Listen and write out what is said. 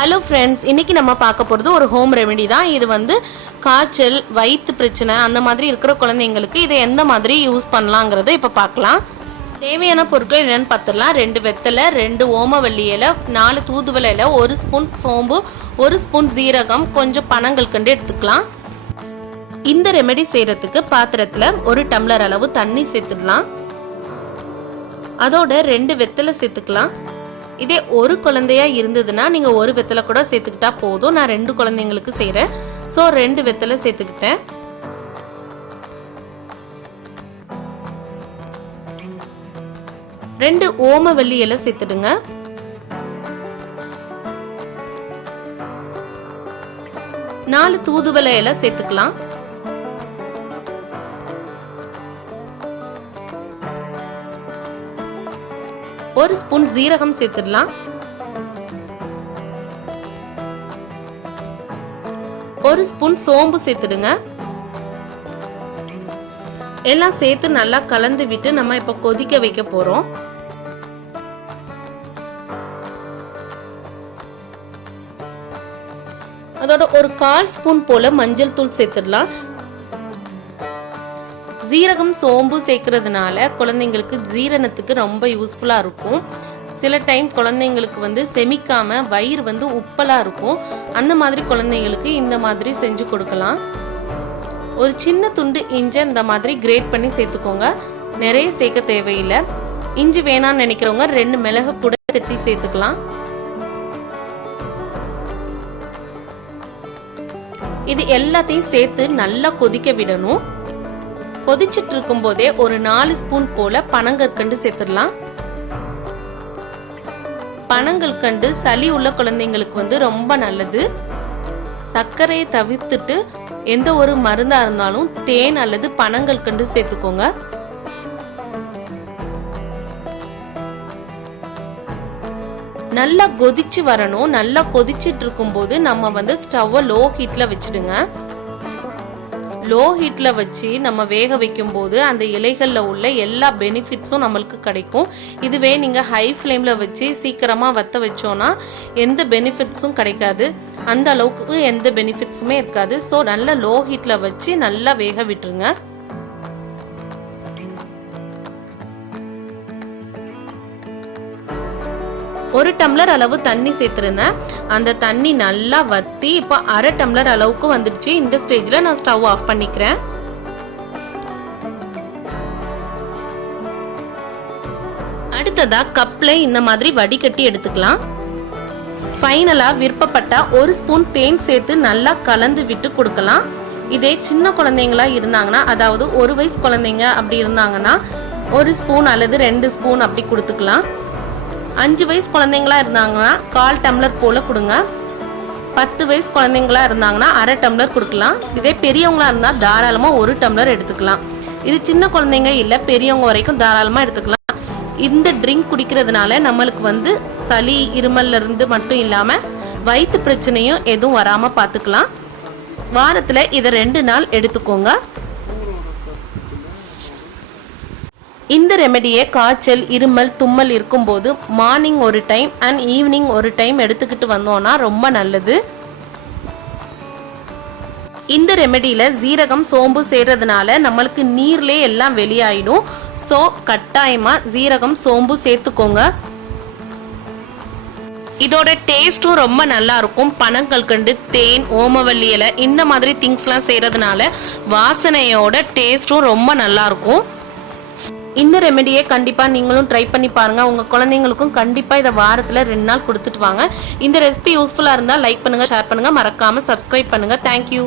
Hello friends, இன்றைக்கி நம்ம பார்க்க போகிறது ஒரு ஹோம் ரெமெடி தான். இது வந்து காய்ச்சல், வயிற்று பிரச்சனை அந்த மாதிரி இருக்கிற குழந்தைங்களுக்கு இதை எந்த மாதிரி யூஸ் பண்ணலாங்கிறத இப்போ பார்க்கலாம். தேவையான பொருட்கள் என்னென்னு பார்த்துடலாம். 2 வெத்தலை, 2 ஓமவல்லி இலை, 4 தூதுவளை இலை, 1 ஸ்பூன் சோம்பு, 1 ஸ்பூன் ஜீரகம், கொஞ்சம் பனங்கல்கண்டு எடுத்துக்கலாம். இந்த ரெமெடி செய்கிறதுக்கு பாத்திரத்தில் 1 டம்ளர் அளவு தண்ணி சேர்த்துடலாம். அதோட 2 வெத்தலை சேர்த்துக்கலாம். இதே ஒரு குழந்தையா இருந்ததுன்னா நீங்க ஒரு வெத்தலை கூட சேர்த்துக்கிட்டா போதும். நான் 2 குழந்தைங்களுக்கு செய்யறேன், சோ 2 வெத்தலை சேர்த்துக்கிட்டேன். ரெண்டு ஓமவல்லி இலை சேர்த்துடுங்க. நாலு தூதுவளை இலை சேர்த்துக்கலாம். ஒரு ஸ்பூன் ஜீரகம் சேர்த்துடலாம். ஒரு ஸ்பூன் சோம்பு சேர்த்துடுங்க. எல்லாம் சேர்த்து நல்லா கலந்து விட்டு நம்ம இப்ப கொதிக்க வைக்க போறோம். அதோட ஒரு 1/4 ஸ்பூன் போல மஞ்சள் தூள் சேர்த்துடலாம். ஜீரகம் சோம்பு சேர்க்கறதுனால குழந்தைங்களுக்கு ஜீரணத்துக்கு ரொம்ப யூஸ்ஃபுல்லா இருக்கும். சில டைம் குழந்தைங்களுக்கு வந்து செமிக்காம வயிறு வந்து உப்பலா இருக்கும். அந்த மாதிரி குழந்தைங்களுக்கு இந்த மாதிரி செஞ்சு கொடுக்கலாம். ஒரு சின்ன துண்டு இஞ்சி இந்த மாதிரி கிரேட் பண்ணி சேர்த்துக்கோங்க. நிறைய சேர்க்க தேவையில்லை. இஞ்சி வேணாம்னு நினைக்கிறவங்க 2 மிளகு கூட தட்டி சேர்த்துக்கலாம். இது எல்லாத்தையும் சேர்த்து நல்லா கொதிக்க விடணும். கொதிச்சிட்டு இருக்கும் போதே ஒரு 4 ஸ்பூன் போல பனங்கற்கண்டு சேர்த்துடலாம். பனங்கற்கண்டு சளி உள்ள குழந்தைங்களுக்கு வந்து ரொம்ப நல்லது. சர்க்கரையை தவிர்த்துட்டு எந்த ஒரு மருந்தா இருந்தாலும் தேன் அல்லது பனங்கற்கண்டு சேர்த்துக்கோங்க. நல்லா கொதிச்சு வரணும். நல்லா கொதிச்சிட்டு இருக்கும் போது நம்ம வந்து ஸ்டவ்வை லோ ஹீட்ல வச்சிடுங்க. லோ ஹீட்ல வச்சு நம்ம வேக வைக்கும் போது அந்த இலைகள்ல உள்ள எல்லா பெனிஃபிட்ஸும் நம்மளுக்கு கிடைக்கும். இதுவே நீங்க ஹை ஃப்ளேம்ல வச்சு சீக்கிரமா வத்த வச்சோம்னா எந்த பெனிஃபிட்ஸும் கிடைக்காது. அந்த அளவுக்கு எந்த பெனிஃபிட்ஸுமே இருக்காது. ஸோ நல்லா லோ ஹீட்ல வச்சு நல்லா வேக விட்டுருங்க. ஒரு டம்ளர் அளவு தண்ணி சேர்த்துருந்தேன். அந்த தண்ணி நல்லா வத்தி இப்போ 1/2 டம்ளர் அளவுக்கு வந்துடுச்சு. இந்த ஸ்டேஜ்ல நான் ஸ்டவ் ஆஃப் பண்ணிக்கிறேன். அடுத்ததா கப்ல இந்த மாதிரி வடிகட்டி எடுத்துக்கலாம். ஃபைனலா விருப்பப்பட்டா 1 ஸ்பூன் தேன் சேர்த்து நல்லா கலந்து விட்டு கொடுக்கலாம். இதே சின்ன குழந்தைங்களா இருந்தாங்கன்னா, அதாவது 1 வயசு குழந்தைங்க அப்படி இருந்தாங்கன்னா 1 ஸ்பூன் அல்லது 2 ஸ்பூன் அப்படி கொடுத்துக்கலாம். 5 வயசு குழந்தைங்களா இருந்தாங்கன்னா 1/4 டம்ளர் போல கொடுங்க. 10 வயசு குழந்தைங்களா இருந்தாங்கன்னா 1/2 டம்ளர் கொடுக்கலாம். இதே பெரியவங்களா இருந்தா தாராளமா 1 டம்ளர் எடுத்துக்கலாம். இது சின்ன குழந்தைங்க இல்ல, பெரியவங்க வரைக்கும் தாராளமா எடுத்துக்கலாம். இந்த ட்ரிங்க் குடிக்கிறதுனால நம்மளுக்கு வந்து சளி இருமல்ல இருந்து மட்டும் இல்லாம வயிற்று பிரச்சனையும் எதுவும் வராம பாத்துக்கலாம். வாரத்துல இதை 2 நாள் எடுத்துக்கோங்க. இந்த ரெமெடியை காய்ச்சல், இருமல், தும்மல் இருக்கும்போது மார்னிங் ஒரு டைம் அண்ட் ஈவினிங் ஒரு டைம் எடுத்துக்கிட்டு வந்தோம்னா ரொம்ப நல்லது. இந்த ரெமெடியில ஜீரகம் சோம்பு சேர்றதுனால நம்மளுக்கு நீர்லே எல்லாம் வெளியாயிடும். ஸோ கட்டாயமா ஜீரகம் சோம்பு சேர்த்துக்கோங்க. இதோட டேஸ்டும் ரொம்ப நல்லா இருக்கும். பனங்கற்கண்டு, தேன், ஓமவல்லி இலை இந்த மாதிரி திங்ஸ்லாம் செய்யறதுனால வாசனையோட டேஸ்டும் ரொம்ப நல்லா இருக்கும். இந்த ரெமெடியை கண்டிப்பா நீங்களும் ட்ரை பண்ணி பாருங்க. உங்க குழந்தைங்களுக்கும் கண்டிப்பா இதை வாரத்துல 2 நாள் கொடுத்துட்டு வாங்க. இந்த ரெசிபி யூஸ்ஃபுல்லா இருந்தா லைக் பண்ணுங்க, ஷேர் பண்ணுங்க, மறக்காம சப்ஸ்கிரைப் பண்ணுங்க. தேங்க்யூ.